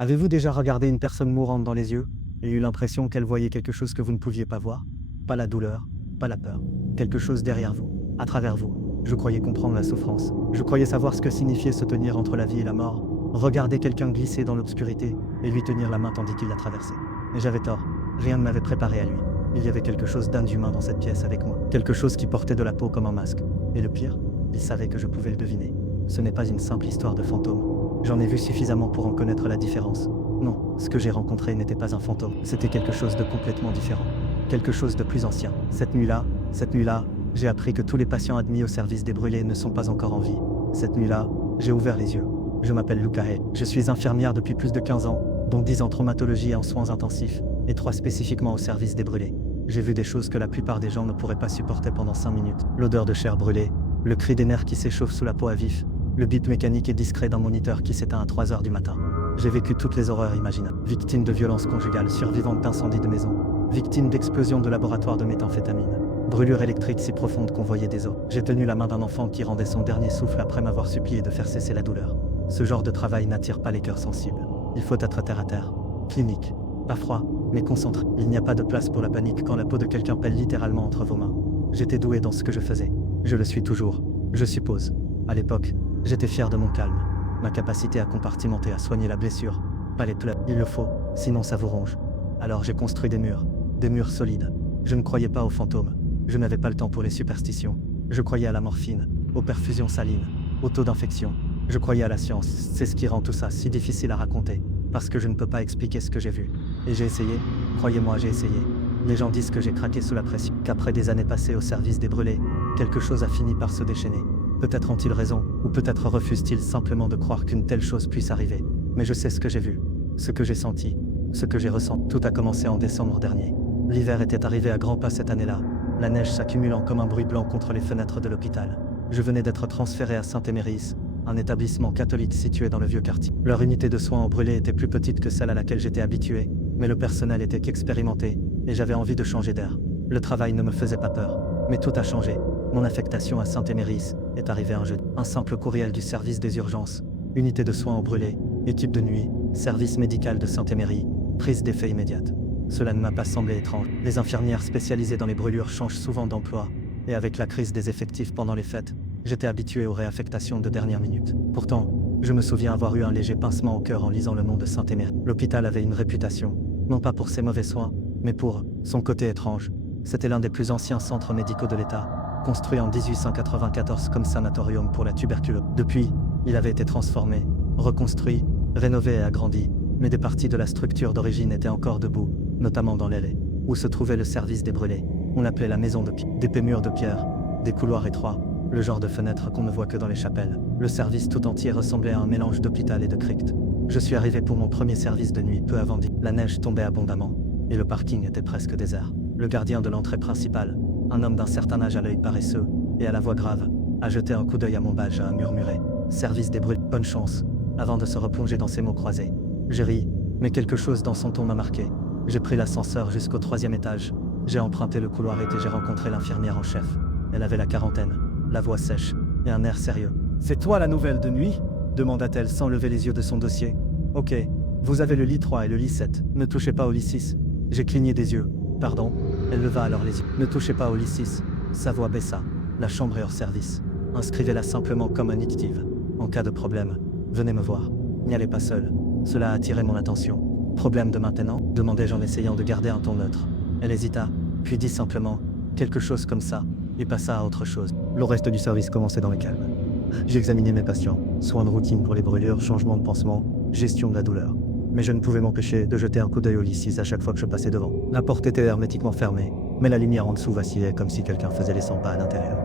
Avez-vous déjà regardé une personne mourante dans les yeux et eu l'impression qu'elle voyait quelque chose que vous ne pouviez pas voir? Pas la douleur, pas la peur. Quelque chose derrière vous, à travers vous. Je croyais comprendre la souffrance. Je croyais savoir ce que signifiait se tenir entre la vie et la mort. Regarder quelqu'un glisser dans l'obscurité et lui tenir la main tandis qu'il la traversait. Mais j'avais tort. Rien ne m'avait préparé à lui. Il y avait quelque chose d'inhumain dans cette pièce avec moi. Quelque chose qui portait de la peau comme un masque. Et le pire, il savait que je pouvais le deviner. Ce n'est pas une simple histoire de fantôme. J'en ai vu suffisamment pour en connaître la différence. Non, ce que j'ai rencontré n'était pas un fantôme, c'était quelque chose de complètement différent. Quelque chose de plus ancien. Cette nuit-là, j'ai appris que tous les patients admis au service des brûlés ne sont pas encore en vie. Cette nuit-là, j'ai ouvert les yeux. Je m'appelle Lucahe. Je suis infirmière depuis plus de 15 ans, dont 10 en traumatologie et en soins intensifs, et 3 spécifiquement au service des brûlés. J'ai vu des choses que la plupart des gens ne pourraient pas supporter pendant 5 minutes. L'odeur de chair brûlée, le cri des nerfs qui s'échauffent sous la peau à vif, le bip mécanique et discret d'un moniteur qui s'éteint à 3 heures du matin. J'ai vécu toutes les horreurs imaginables. Victime de violences conjugales, survivante d'incendies de maison, victime d'explosions de laboratoire de méthamphétamine, brûlure électrique si profonde qu'on voyait des os. J'ai tenu la main d'un enfant qui rendait son dernier souffle après m'avoir supplié de faire cesser la douleur. Ce genre de travail n'attire pas les cœurs sensibles. Il faut être terre à terre. Clinique. Pas froid, mais concentré. Il n'y a pas de place pour la panique quand la peau de quelqu'un pèle littéralement entre vos mains. J'étais doué dans ce que je faisais. Je le suis toujours, je suppose. À l'époque, j'étais fier de mon calme. Ma capacité à compartimenter, à soigner la blessure, pas les plaies. Il le faut, sinon ça vous ronge. Alors j'ai construit des murs solides. Je ne croyais pas aux fantômes. Je n'avais pas le temps pour les superstitions. Je croyais à la morphine, aux perfusions salines, au taux d'infection. Je croyais à la science. C'est ce qui rend tout ça si difficile à raconter. Parce que je ne peux pas expliquer ce que j'ai vu. Et j'ai essayé, croyez-moi, j'ai essayé. Les gens disent que j'ai craqué sous la pression, qu'après des années passées au service des brûlés, quelque chose a fini par se déchaîner. Peut-être ont-ils raison, ou peut-être refusent-ils simplement de croire qu'une telle chose puisse arriver. Mais je sais ce que j'ai vu, ce que j'ai senti, ce que j'ai ressenti. Tout a commencé en décembre dernier. L'hiver était arrivé à grands pas cette année-là, la neige s'accumulant comme un bruit blanc contre les fenêtres de l'hôpital. Je venais d'être transféré à Saint-Éméris, un établissement catholique situé dans le vieux quartier. Leur unité de soins aux brûlés était plus petite que celle à laquelle j'étais habitué, mais le personnel était qu'expérimenté, et j'avais envie de changer d'air. Le travail ne me faisait pas peur, mais tout a changé. Mon affectation à Saint-Éméris est arrivée un jeudi. Un simple courriel du service des urgences, unité de soins aux brûlés, équipe de nuit, service médical de Saint-Éméris, prise d'effet immédiate. Cela ne m'a pas semblé étrange. Les infirmières spécialisées dans les brûlures changent souvent d'emploi, et avec la crise des effectifs pendant les fêtes, j'étais habitué aux réaffectations de dernière minute. Pourtant, je me souviens avoir eu un léger pincement au cœur en lisant le nom de Saint-Éméris. L'hôpital avait une réputation, non pas pour ses mauvais soins, mais pour son côté étrange. C'était l'un des plus anciens centres médicaux de l'État, construit en 1894 comme sanatorium pour la tuberculose. Depuis, il avait été transformé, reconstruit, rénové et agrandi, mais des parties de la structure d'origine étaient encore debout, notamment dans l'aile où se trouvait le service des brûlés. On l'appelait la maison de pierre. Des murs de pierre, des couloirs étroits, le genre de fenêtre qu'on ne voit que dans les chapelles. Le service tout entier ressemblait à un mélange d'hôpital et de crypte. Je suis arrivé pour mon premier service de nuit peu avant 10. La neige tombait abondamment, et le parking était presque désert. Le gardien de l'entrée principale, un homme d'un certain âge à l'œil paresseux, et à la voix grave, a jeté un coup d'œil à mon badge et a murmuré « Service des brûlés, bonne chance », avant de se replonger dans ses mots croisés. J'ai ri, mais quelque chose dans son ton m'a marqué. J'ai pris l'ascenseur jusqu'au 3e étage. J'ai emprunté le couloir et j'ai rencontré l'infirmière en chef. Elle avait la quarantaine, la voix sèche, et un air sérieux. « C'est toi la nouvelle de nuit ?» demanda-t-elle sans lever les yeux de son dossier. « Ok, vous avez le lit 3 et le lit 7, ne touchez pas au lit 6. » J'ai cligné des yeux. « Pardon ?» Elle leva alors les yeux. « Ne touchez pas au lit 6. » Sa voix baissa. « La chambre est hors service. Inscrivez-la simplement comme indicative. En cas de problème, venez me voir. N'y allez pas seul. » Cela a attiré mon attention. « Problème de maintenant ?» demandai-je en essayant de garder un ton neutre. Elle hésita, puis dit simplement « quelque chose comme ça », et passa à autre chose. Le reste du service commençait dans le calme. J'examinais mes patients, soins de routine pour les brûlures, changement de pansement, gestion de la douleur. Mais je ne pouvais m'empêcher de jeter un coup d'œil au lit 6 à chaque fois que je passais devant. La porte était hermétiquement fermée, mais la lumière en dessous vacillait comme si quelqu'un faisait les 100 pas à l'intérieur.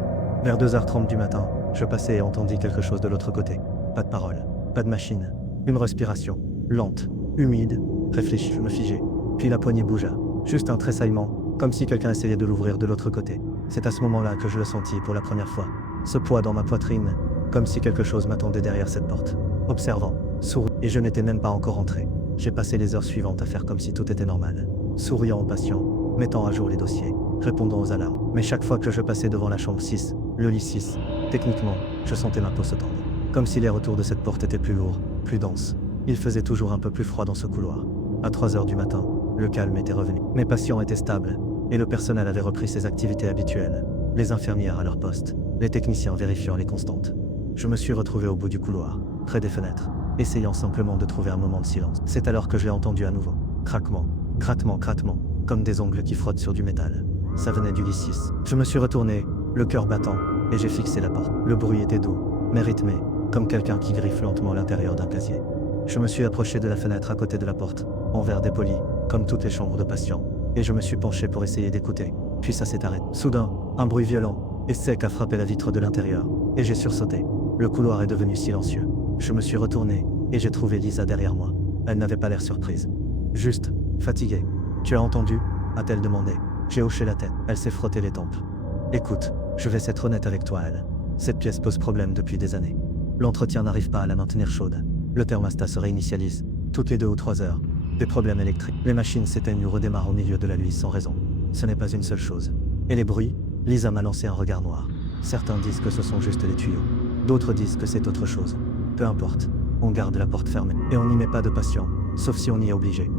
Vers 2h30 du matin, je passais et entendis quelque chose de l'autre côté. Pas de parole, pas de machine. Une respiration, lente, humide, réfléchie, je me figeai. Puis la poignée bougea. Juste un tressaillement, comme si quelqu'un essayait de l'ouvrir de l'autre côté. C'est à ce moment-là que je le sentis pour la première fois. Ce poids dans ma poitrine, comme si quelque chose m'attendait derrière cette porte. Observant, souriant, et je n'étais même pas encore entré. J'ai passé les heures suivantes à faire comme si tout était normal. Souriant aux patients, mettant à jour les dossiers, répondant aux alarmes. Mais chaque fois que je passais devant la chambre 6, le lit 6, techniquement, je sentais ma peau se tendre. Comme si l'air autour de cette porte était plus lourd, plus dense. Il faisait toujours un peu plus froid dans ce couloir. À 3 heures du matin, le calme était revenu. Mes patients étaient stables, et le personnel avait repris ses activités habituelles. Les infirmières à leur poste, les techniciens vérifiant les constantes. Je me suis retrouvé au bout du couloir, près des fenêtres, essayant simplement de trouver un moment de silence. C'est alors que j'ai entendu à nouveau. Craquement, grattement, grattement, comme des ongles qui frottent sur du métal. Ça venait du lit 6. Je me suis retourné, le cœur battant, et j'ai fixé la porte. Le bruit était doux, mais rythmé, comme quelqu'un qui griffe lentement l'intérieur d'un casier. Je me suis approché de la fenêtre à côté de la porte, en verre dépoli, comme toutes les chambres de patients, et je me suis penché pour essayer d'écouter. Puis ça s'est arrêté. Soudain, un bruit violent et sec a frappé la vitre de l'intérieur, et j'ai sursauté. Le couloir est devenu silencieux. Je me suis retourné, et j'ai trouvé Lisa derrière moi. Elle n'avait pas l'air surprise. Juste, fatiguée. « Tu as entendu ?» a-t-elle demandé. J'ai hoché la tête. Elle s'est frottée les tempes. « Écoute, je vais être honnête avec toi, elle. Cette pièce pose problème depuis des années. L'entretien n'arrive pas à la maintenir chaude. Le thermostat se réinitialise, toutes les 2 ou 3 heures. Des problèmes électriques. Les machines s'éteignent ou redémarrent au milieu de la nuit sans raison. Ce n'est pas une seule chose. Et les bruits? Lisa m'a lancé un regard noir. Certains disent que ce sont juste les tuyaux. D'autres disent que c'est autre chose. Peu importe. On garde la porte fermée. Et on n'y met pas de patients, sauf si on y est obligé.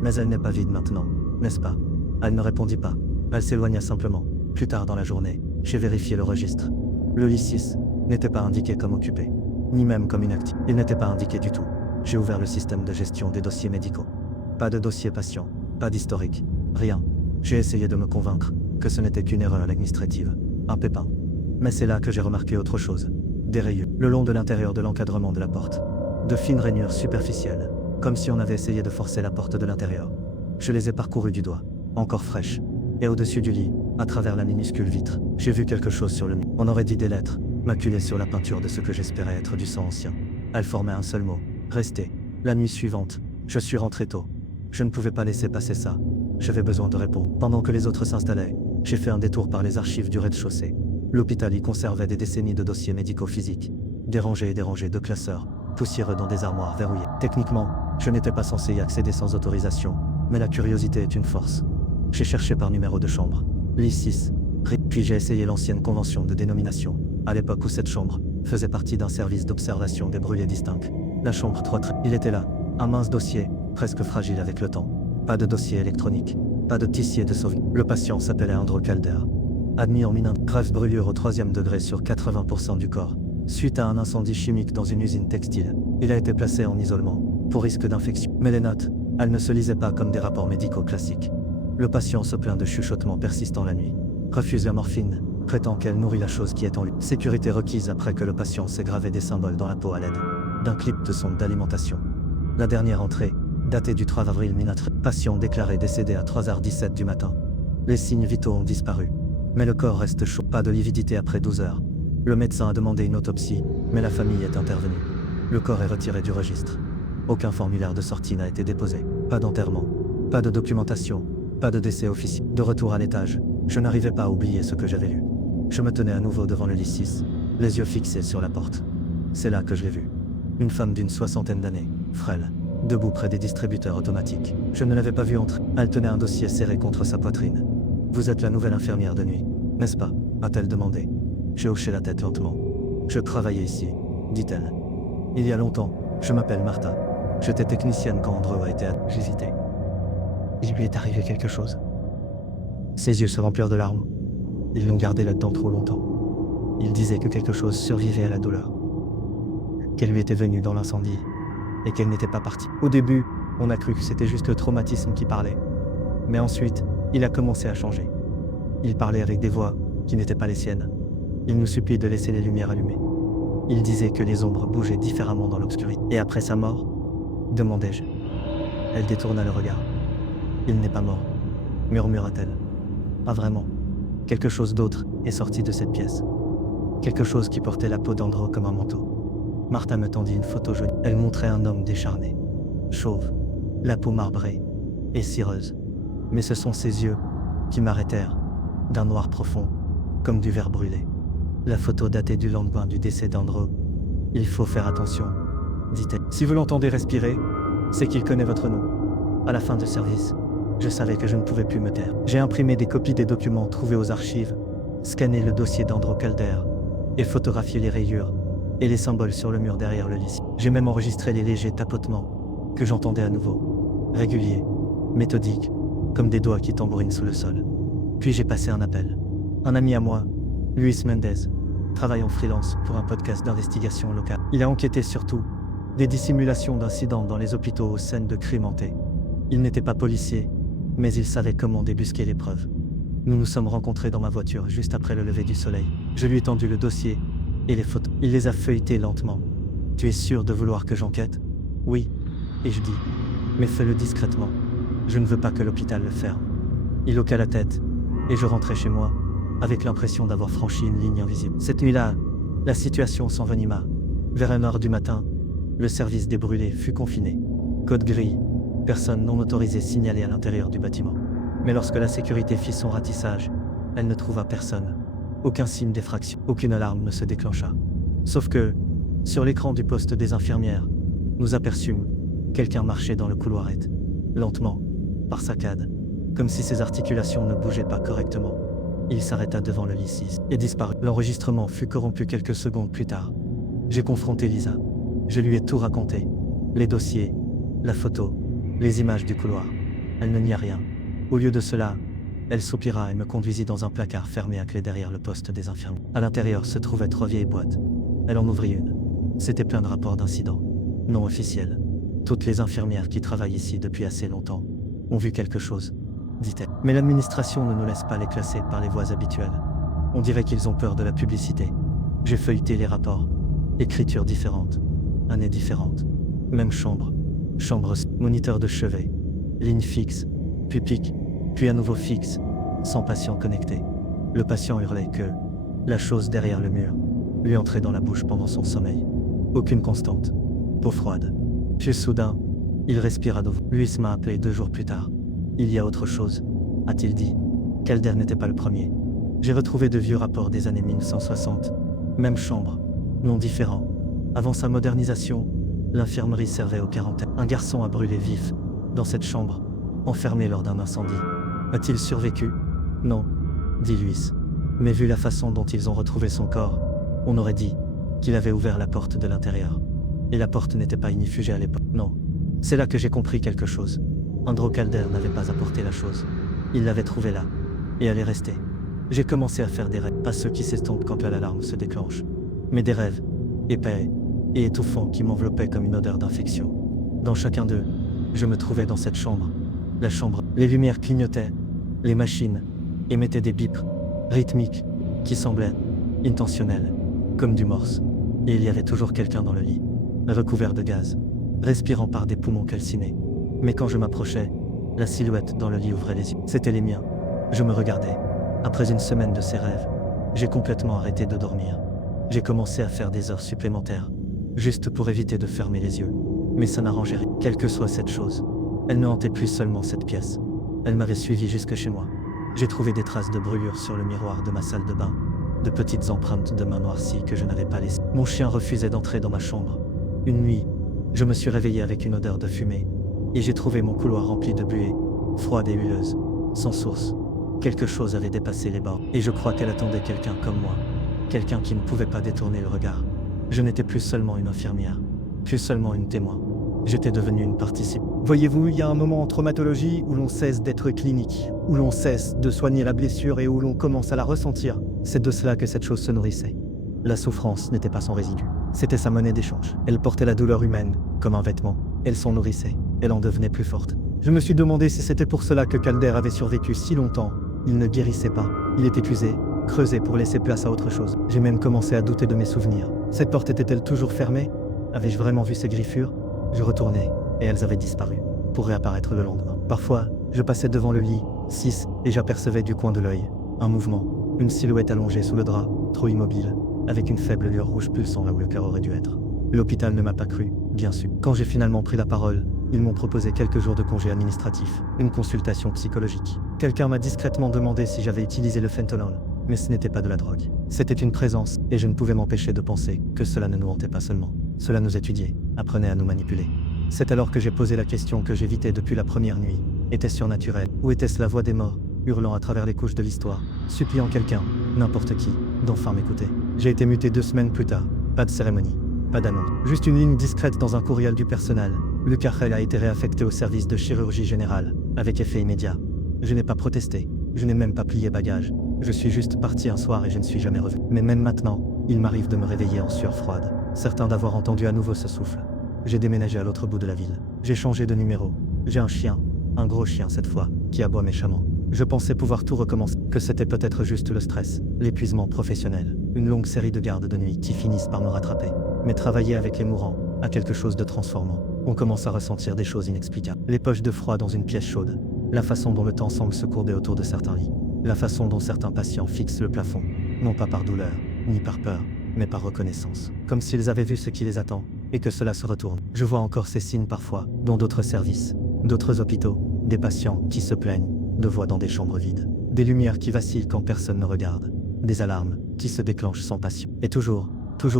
Mais elle n'est pas vide maintenant, n'est-ce pas? Elle ne répondit pas. Elle s'éloigna simplement. Plus tard dans la journée, j'ai vérifié le registre. Le lit 6 n'était pas indiqué comme occupé, ni même comme inactif. Il n'était pas indiqué du tout. J'ai ouvert le système de gestion des dossiers médicaux. Pas de dossier patient, pas d'historique, rien. J'ai essayé de me convaincre que ce n'était qu'une erreur administrative, un pépin. Mais c'est là que j'ai remarqué autre chose. Des rayures, le long de l'intérieur de l'encadrement de la porte. De fines rainures superficielles, comme si on avait essayé de forcer la porte de l'intérieur. Je les ai parcourues du doigt, encore fraîches. Et au-dessus du lit, à travers la minuscule vitre, j'ai vu quelque chose sur le mur. On aurait dit des lettres, maculées sur la peinture de ce que j'espérais être du sang ancien. Elles formaient un seul mot, rester. La nuit suivante, je suis rentré tôt. Je ne pouvais pas laisser passer ça. J'avais besoin de répondre. Pendant que les autres s'installaient, j'ai fait un détour par les archives du rez-de-chaussée. L'hôpital y conservait des décennies de dossiers médicaux physiques. Des rangées et des rangées de classeurs, poussiéreux dans des armoires verrouillées. Techniquement, je n'étais pas censé y accéder sans autorisation, mais la curiosité est une force. J'ai cherché par numéro de chambre. Lit 6. Puis j'ai essayé l'ancienne convention de dénomination, à l'époque où cette chambre faisait partie d'un service d'observation des brûlés distincts. La chambre 3. Il était là, un mince dossier, presque fragile avec le temps. Pas de dossier électronique, pas de tissier de sauvegarde. Le patient s'appelait Andrew Calder. Admis en mine, grave brûlure au 3e degré sur 80% du corps, suite à un incendie chimique dans une usine textile. Il a été placé en isolement, pour risque d'infection. Mais les notes, elles ne se lisaient pas comme des rapports médicaux classiques. Le patient se plaint de chuchotements persistants la nuit, refuse la morphine, prétend qu'elle nourrit la chose qui est en lui. Sécurité requise après que le patient s'est gravé des symboles dans la peau à l'aide d'un clip de sonde d'alimentation. La dernière entrée, datée du 3 avril 1900, patient déclaré décédé à 3h17 du matin. Les signes vitaux ont disparu, mais le corps reste chaud. Pas de lividité après 12 heures. Le médecin a demandé une autopsie, mais la famille est intervenue. Le corps est retiré du registre. Aucun formulaire de sortie n'a été déposé. Pas d'enterrement, pas de documentation, pas de décès officiel. De retour à l'étage, je n'arrivais pas à oublier ce que j'avais lu. Je me tenais à nouveau devant le lit 6, les yeux fixés sur la porte. C'est là que je l'ai vue. Une femme d'une 60aine d'années, frêle, debout près des distributeurs automatiques. Je ne l'avais pas vue entrer. Elle tenait un dossier serré contre sa poitrine. « Vous êtes la nouvelle infirmière de nuit, n'est-ce pas ?» a-t-elle demandé. J'ai hoché la tête lentement. « Je travaillais ici, dit-elle. Il y a longtemps, je m'appelle Martha. J'étais technicienne quand Andrew a été J'hésitais. Il lui est arrivé quelque chose. » Ses yeux se remplirent de larmes. Ils l'ont gardé là-dedans trop longtemps. Il disait que quelque chose survivait à la douleur. Qu'elle lui était venue dans l'incendie, et qu'elle n'était pas partie. Au début, on a cru que c'était juste le traumatisme qui parlait. Mais ensuite, il a commencé à changer. Il parlait avec des voix qui n'étaient pas les siennes. Il nous supplie de laisser les lumières allumées. Il disait que les ombres bougeaient différemment dans l'obscurité. Et après sa mort, demandai-je. Elle détourna le regard. Il n'est pas mort, murmura-t-elle. Pas vraiment. Quelque chose d'autre est sorti de cette pièce. Quelque chose qui portait la peau d'Andrew comme un manteau. Martha me tendit une photo jaune. Elle montrait un homme décharné, chauve, la peau marbrée et cireuse. Mais ce sont ses yeux qui m'arrêtèrent, d'un noir profond, comme du verre brûlé. La photo datait du lendemain du décès d'Andrew. Il faut faire attention, dit-elle. Si vous l'entendez respirer, c'est qu'il connaît votre nom. À la fin du service, je savais que je ne pouvais plus me taire. J'ai imprimé des copies des documents trouvés aux archives, scanné le dossier d'Andrew Calder et photographié les rayures et les symboles sur le mur derrière le lit. J'ai même enregistré les légers tapotements que j'entendais à nouveau, réguliers, méthodiques, comme des doigts qui tambourinent sous le sol. Puis j'ai passé un appel. Un ami à moi, Luis Mendez, travaille en freelance pour un podcast d'investigation locale. Il a enquêté sur tout, des dissimulations d'incidents dans les hôpitaux aux scènes de crimes hantés. Il n'était pas policier, mais il savait comment débusquer les preuves. Nous nous sommes rencontrés dans ma voiture juste après le lever du soleil. Je lui ai tendu le dossier et les photos. Il les a feuilletés lentement. « Tu es sûr de vouloir que j'enquête ?» ?»« Oui. » Et je dis « Mais fais-le discrètement. Je ne veux pas que l'hôpital le ferme. » Il hoqua la tête, et je rentrai chez moi, avec l'impression d'avoir franchi une ligne invisible. Cette nuit-là, la situation s'envenima. Vers 1h du matin, le service des brûlés fut confiné. Code gris, personne non autorisée signalée à l'intérieur du bâtiment. Mais lorsque la sécurité fit son ratissage, elle ne trouva personne. Aucun signe d'effraction, aucune alarme ne se déclencha. Sauf que, sur l'écran du poste des infirmières, nous aperçûmes quelqu'un marcher dans le couloirette, lentement, par saccades, comme si ses articulations ne bougeaient pas correctement. Il s'arrêta devant le lit 6 et disparut. L'enregistrement fut corrompu quelques secondes plus tard. J'ai confronté Lisa. Je lui ai tout raconté. Les dossiers, la photo, les images du couloir. Elle ne nie rien. Au lieu de cela, elle soupira et me conduisit dans un placard fermé à clé derrière le poste des infirmiers. À l'intérieur se trouvaient 3 vieilles boîtes. Elle en ouvrit une. C'était plein de rapports d'incidents, non officiels. Toutes les infirmières qui travaillent ici depuis assez longtemps ont vu quelque chose, dit-elle. Mais l'administration ne nous laisse pas les classer par les voies habituelles. On dirait qu'ils ont peur de la publicité. J'ai feuilleté les rapports. Écritures différentes, années différentes. Même chambre, moniteur de chevet, ligne fixe, puis pic, puis à nouveau fixe, sans patient connecté. Le patient hurlait que la chose derrière le mur lui entrait dans la bouche pendant son sommeil. Aucune constante, peau froide. Puis soudain, il respira d'eau. Luis m'a appelé 2 jours plus tard. Il y a autre chose, a-t-il dit. Calder n'était pas le premier. J'ai retrouvé de vieux rapports des années 1960. Même chambre, nom différent. Avant sa modernisation, l'infirmerie servait aux quarantaines. Un garçon a brûlé vif, dans cette chambre, enfermé lors d'un incendie. A-t-il survécu? Non, dit Luis. Mais vu la façon dont ils ont retrouvé son corps, on aurait dit qu'il avait ouvert la porte de l'intérieur. Et la porte n'était pas inifugée à l'époque. Non. C'est là que j'ai compris quelque chose. Andro Calder n'avait pas apporté la chose. Il l'avait trouvée là. Et elle est restée. J'ai commencé à faire des rêves. Pas ceux qui s'estompent quand l'alarme se déclenche. Mais des rêves, épais et étouffants qui m'enveloppaient comme une odeur d'infection. Dans chacun d'eux, je me trouvais dans cette chambre. La chambre, les lumières clignotaient. Les machines émettaient des bips rythmiques qui semblaient intentionnels, comme du morse. Et il y avait toujours quelqu'un dans le lit, recouvert de gaz, respirant par des poumons calcinés. Mais quand je m'approchais, la silhouette dans le lit ouvrait les yeux. C'étaient les miens. Je me regardais. Après une semaine de ces rêves, j'ai complètement arrêté de dormir. J'ai commencé à faire des heures supplémentaires, juste pour éviter de fermer les yeux. Mais ça n'arrangeait rien. Quelle que soit cette chose, elle ne hantait plus seulement cette pièce. Elle m'avait suivi jusque chez moi. J'ai trouvé des traces de brûlures sur le miroir de ma salle de bain, de petites empreintes de mains noircies que je n'avais pas laissées. Mon chien refusait d'entrer dans ma chambre. Une nuit, je me suis réveillé avec une odeur de fumée, et j'ai trouvé mon couloir rempli de buée, froide et huileuse, sans source. Quelque chose avait dépassé les bords, et je crois qu'elle attendait quelqu'un comme moi, quelqu'un qui ne pouvait pas détourner le regard. Je n'étais plus seulement une infirmière, plus seulement une témoin. J'étais devenu une participante. Voyez-vous, il y a un moment en traumatologie où l'on cesse d'être clinique, où l'on cesse de soigner la blessure et où l'on commence à la ressentir. C'est de cela que cette chose se nourrissait. La souffrance n'était pas son résidu. C'était sa monnaie d'échange. Elle portait la douleur humaine, comme un vêtement. Elle s'en nourrissait. Elle en devenait plus forte. Je me suis demandé si c'était pour cela que Calder avait survécu si longtemps. Il ne guérissait pas. Il était usé, creusé pour laisser place à autre chose. J'ai même commencé à douter de mes souvenirs. Cette porte était-elle toujours fermée? Avais-je vraiment vu ces griffures? Je retournais, et elles avaient disparu, pour réapparaître le lendemain. Parfois, je passais devant le lit 6 et j'apercevais du coin de l'œil un mouvement, une silhouette allongée sous le drap, trop immobile, avec une faible lueur rouge pulsant là où le cœur aurait dû être. L'hôpital ne m'a pas cru, bien sûr. Quand j'ai finalement pris la parole, ils m'ont proposé quelques jours de congé administratif, une consultation psychologique. Quelqu'un m'a discrètement demandé si j'avais utilisé le fentanyl, mais ce n'était pas de la drogue. C'était une présence, et je ne pouvais m'empêcher de penser que cela ne nous hantait pas seulement. Cela nous étudiait, apprenait à nous manipuler. C'est alors que j'ai posé la question que j'évitais depuis la première nuit. Était-ce surnaturel? Ou était-ce la voix des morts, hurlant à travers les couches de l'histoire, suppliant quelqu'un, n'importe qui, d'enfin m'écouter? J'ai été muté 2 semaines plus tard, Pas de cérémonie, pas d'annonce. Juste une ligne discrète dans un courriel du personnel. Luc Archel a été réaffecté au service de chirurgie générale, avec effet immédiat. Je n'ai pas protesté, je n'ai même pas plié bagage. Je suis juste parti un soir et je ne suis jamais revenu. Mais même maintenant, il m'arrive de me réveiller en sueur froide, certain d'avoir entendu à nouveau ce souffle. J'ai déménagé à l'autre bout de la ville. J'ai changé de numéro. J'ai un chien, un gros chien cette fois, qui aboie méchamment. Je pensais pouvoir tout recommencer, que c'était peut-être juste le stress, l'épuisement professionnel, une longue série de gardes de nuit qui finissent par me rattraper. Mais travailler avec les mourants a quelque chose de transformant. On commence à ressentir des choses inexplicables. Les poches de froid dans une pièce chaude, la façon dont le temps semble se courber autour de certains lits, la façon dont certains patients fixent le plafond, non pas par douleur, ni par peur, mais par reconnaissance. Comme s'ils avaient vu ce qui les attend, et que cela se retourne. Je vois encore ces signes parfois, dans d'autres services, d'autres hôpitaux, des patients qui se plaignent, de voix dans des chambres vides, des lumières qui vacillent quand personne ne regarde, des alarmes qui se déclenchent sans passion. Et toujours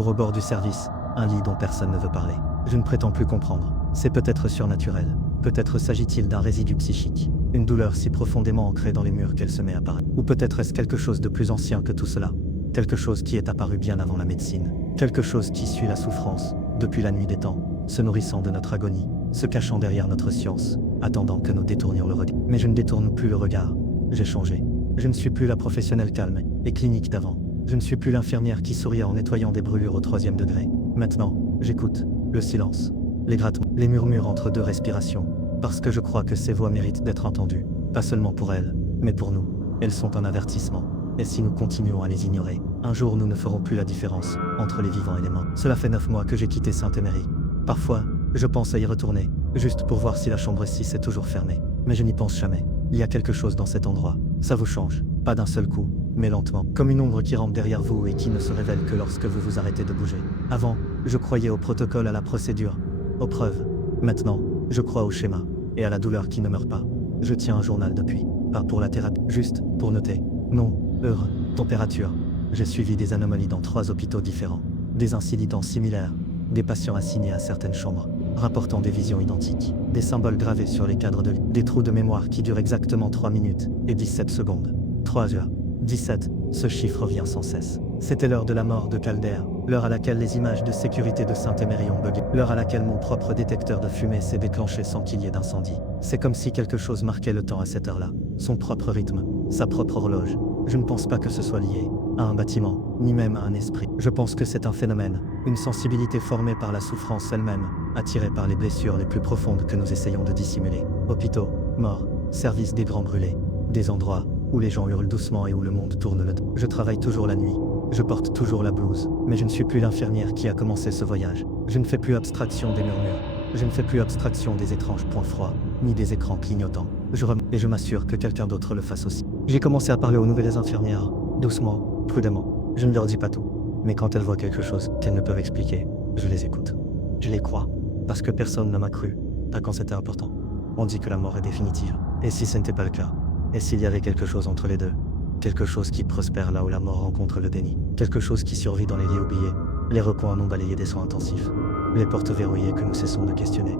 au bord du service, un lit dont personne ne veut parler. Je ne prétends plus comprendre. C'est peut-être surnaturel. Peut-être s'agit-il d'un résidu psychique, une douleur si profondément ancrée dans les murs qu'elle se met à paraître. Ou peut-être est-ce quelque chose de plus ancien que tout cela, quelque chose qui est apparu bien avant la médecine, quelque chose qui suit la souffrance, depuis la nuit des temps, se nourrissant de notre agonie, se cachant derrière notre science, attendant que nous détournions le regard. Mais je ne détourne plus le regard. J'ai changé. Je ne suis plus la professionnelle calme et clinique d'avant. Je ne suis plus l'infirmière qui souriait en nettoyant des brûlures au 3e degré. Maintenant, j'écoute le silence, les grattements, les murmures entre deux respirations, parce que je crois que ces voix méritent d'être entendues, pas seulement pour elles, mais pour nous. Elles sont un avertissement. Et si nous continuons à les ignorer, un jour nous ne ferons plus la différence entre les vivants et les morts. Cela fait 9 mois que j'ai quitté Saint-Emery. Parfois, je pense à y retourner, juste pour voir si la chambre 6 est toujours fermée. Mais je n'y pense jamais. Il y a quelque chose dans cet endroit. Ça vous change, pas d'un seul coup, mais lentement, comme une ombre qui rampe derrière vous et qui ne se révèle que lorsque vous vous arrêtez de bouger. Avant, je croyais au protocole, à la procédure, aux preuves. Maintenant, je crois au schéma, et à la douleur qui ne meurt pas. Je tiens un journal depuis, pas pour la thérapie, juste pour noter. Nom, heure, température. J'ai suivi des anomalies dans 3 hôpitaux différents, des incidents similaires, des patients assignés à certaines chambres, rapportant des visions identiques, des symboles gravés sur les cadres de lit, des trous de mémoire qui durent exactement 3 minutes et 17 secondes. 3 heures. 17, ce chiffre revient sans cesse. C'était l'heure de la mort de Calder, l'heure à laquelle les images de sécurité de Saint-Emery ont bugué, l'heure à laquelle mon propre détecteur de fumée s'est déclenché sans qu'il y ait d'incendie. C'est comme si quelque chose marquait le temps à cette heure-là, son propre rythme, sa propre horloge. Je ne pense pas que ce soit lié à un bâtiment, ni même à un esprit. Je pense que c'est un phénomène, une sensibilité formée par la souffrance elle-même, attirée par les blessures les plus profondes que nous essayons de dissimuler. Hôpitaux, morts, services des grands brûlés, des endroits où les gens hurlent doucement et où le monde tourne le dos. Je travaille toujours la nuit, je porte toujours la blouse, mais je ne suis plus l'infirmière qui a commencé ce voyage. Je ne fais plus abstraction des murmures, je ne fais plus abstraction des étranges points froids, ni des écrans clignotants. Et je m'assure que quelqu'un d'autre le fasse aussi. J'ai commencé à parler aux nouvelles infirmières, doucement, prudemment. Je ne leur dis pas tout, mais quand elles voient quelque chose qu'elles ne peuvent expliquer, je les écoute. Je les crois, parce que personne ne m'a cru, pas quand c'était important. On dit que la mort est définitive. Et si ce n'était pas le cas? Et s'il y avait quelque chose entre les deux? Quelque chose qui prospère là où la mort rencontre le déni. Quelque chose qui survit dans les lits oubliés, les recoins non balayés des soins intensifs, les portes verrouillées que nous cessons de questionner.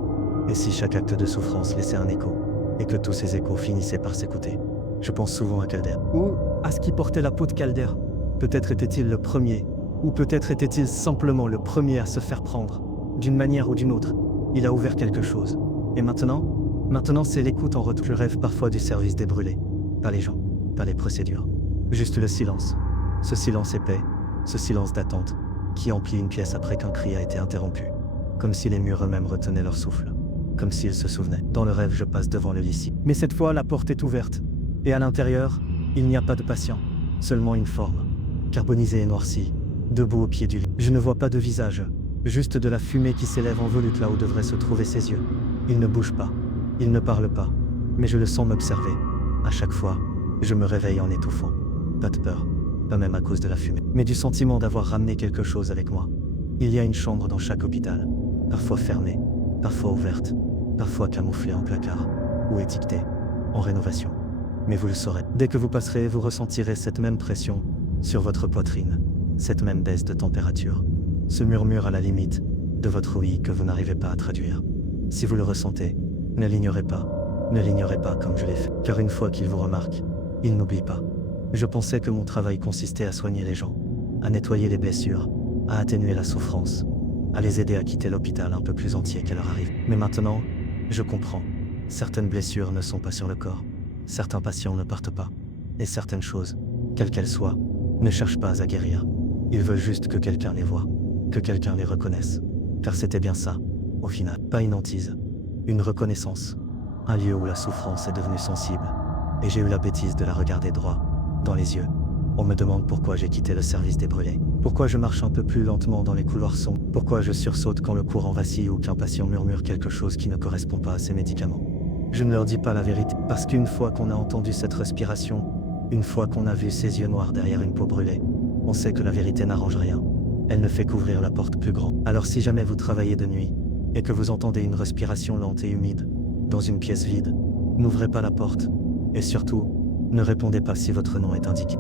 Et si chaque acte de souffrance laissait un écho, et que tous ces échos finissaient par s'écouter? Je pense souvent à Calder. Ou à ce qui portait la peau de Calder. Peut-être était-il le premier, ou peut-être était-il simplement le premier à se faire prendre. D'une manière ou d'une autre, il a ouvert quelque chose. Et maintenant c'est l'écoute en retour. Je rêve parfois du service des brûlés. Pas les gens, pas les procédures. Juste le silence. Ce silence épais, ce silence d'attente, qui emplit une pièce après qu'un cri a été interrompu. Comme si les murs eux-mêmes retenaient leur souffle. Comme s'ils se souvenaient. Dans le rêve, je passe devant le lit. Mais cette fois, la porte est ouverte. Et à l'intérieur, il n'y a pas de patient. Seulement une forme, carbonisée et noircie, debout au pied du lit. Je ne vois pas de visage. Juste de la fumée qui s'élève en volute là où devraient se trouver ses yeux. Il ne bouge pas. Il ne parle pas. Mais je le sens m'observer. À chaque fois, je me réveille en étouffant. Pas de peur. Pas même à cause de la fumée. Mais du sentiment d'avoir ramené quelque chose avec moi. Il y a une chambre dans chaque hôpital. Parfois fermée. Parfois ouverte. Parfois camouflée en placard. Ou étiquetée. En rénovation. Mais vous le saurez. Dès que vous passerez, vous ressentirez cette même pression sur votre poitrine. Cette même baisse de température. Ce murmure à la limite de votre oui que vous n'arrivez pas à traduire. Si vous le ressentez, ne l'ignorez pas. Ne l'ignorez pas comme je l'ai fait. Car une fois qu'il vous remarque, il n'oublie pas. Je pensais que mon travail consistait à soigner les gens, à nettoyer les blessures, à atténuer la souffrance, à les aider à quitter l'hôpital un peu plus entier qu'à leur arrive. Mais maintenant, je comprends. Certaines blessures ne sont pas sur le corps, certains patients ne partent pas, et certaines choses, quelles qu'elles soient, ne cherchent pas à guérir. Ils veulent juste que quelqu'un les voie, que quelqu'un les reconnaisse. Car c'était bien ça, au final. Pas une hantise, une reconnaissance, un lieu où la souffrance est devenue sensible. Et j'ai eu la bêtise de la regarder droit, dans les yeux. On me demande pourquoi j'ai quitté le service des brûlés. Pourquoi je marche un peu plus lentement dans les couloirs sombres. Pourquoi je sursaute quand le courant vacille ou qu'un patient murmure quelque chose qui ne correspond pas à ses médicaments. Je ne leur dis pas la vérité, parce qu'une fois qu'on a entendu cette respiration, une fois qu'on a vu ses yeux noirs derrière une peau brûlée, on sait que la vérité n'arrange rien. Elle ne fait qu'ouvrir la porte plus grand. Alors si jamais vous travaillez de nuit, et que vous entendez une respiration lente et humide, dans une pièce vide, n'ouvrez pas la porte. Et surtout, ne répondez pas si votre nom est indiqué.